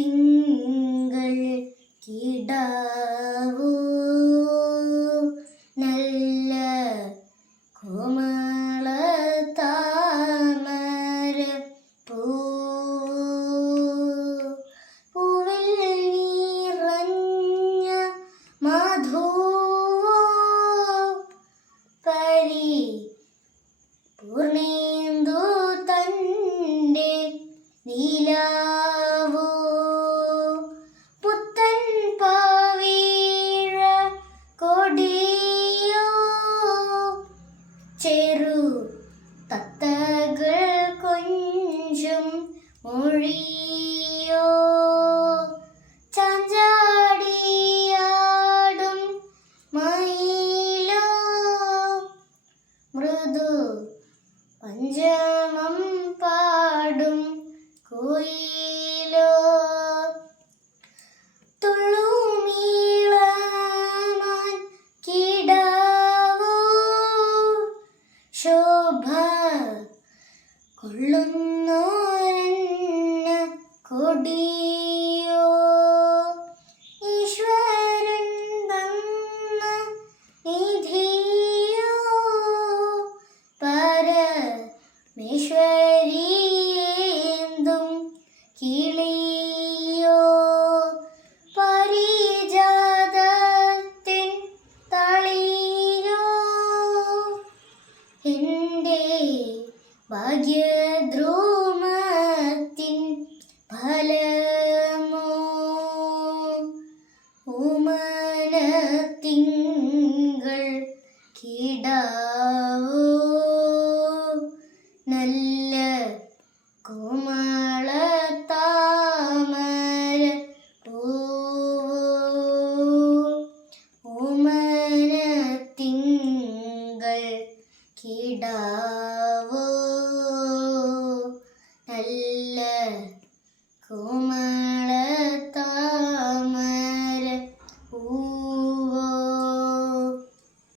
ഓമനത്തിങ്കൾ കിടാവോ നല്ല കോമള താമര പൂവിൽ നിറഞ്ഞ മധുവോ പൂർണേന്ദു തൻ്റെ നീലാവോ പുത്തൻ പാവീഴ കൊടിയോ ചെറു തത്തകൾ കൊഞ്ചും മൊഴിയോ ചാഞ്ചാടിയാടും മയിലോ മൃദു പഞ്ചമം പാടും കോയിലോ തുള്ളുമീളമാൻ കിടാവോ ശോഭ കൊള്ളുന്നോരന്ന കൊടിയോ ഈശ്വരൻ തന്ന നിധിയോ പരമേശ്വരിയേന്തും കിളിയോ പാരിജാതത്തിൻ തളിരോ എൻ്റെ ഭാഗ്യദ്രുമത്തിൻ ഫലമോ ഓമനത്തിങ്കൾ കിടാവോ നല്ല കോമള താമര ഓമനത്തിങ്കൾ കിടാവോ.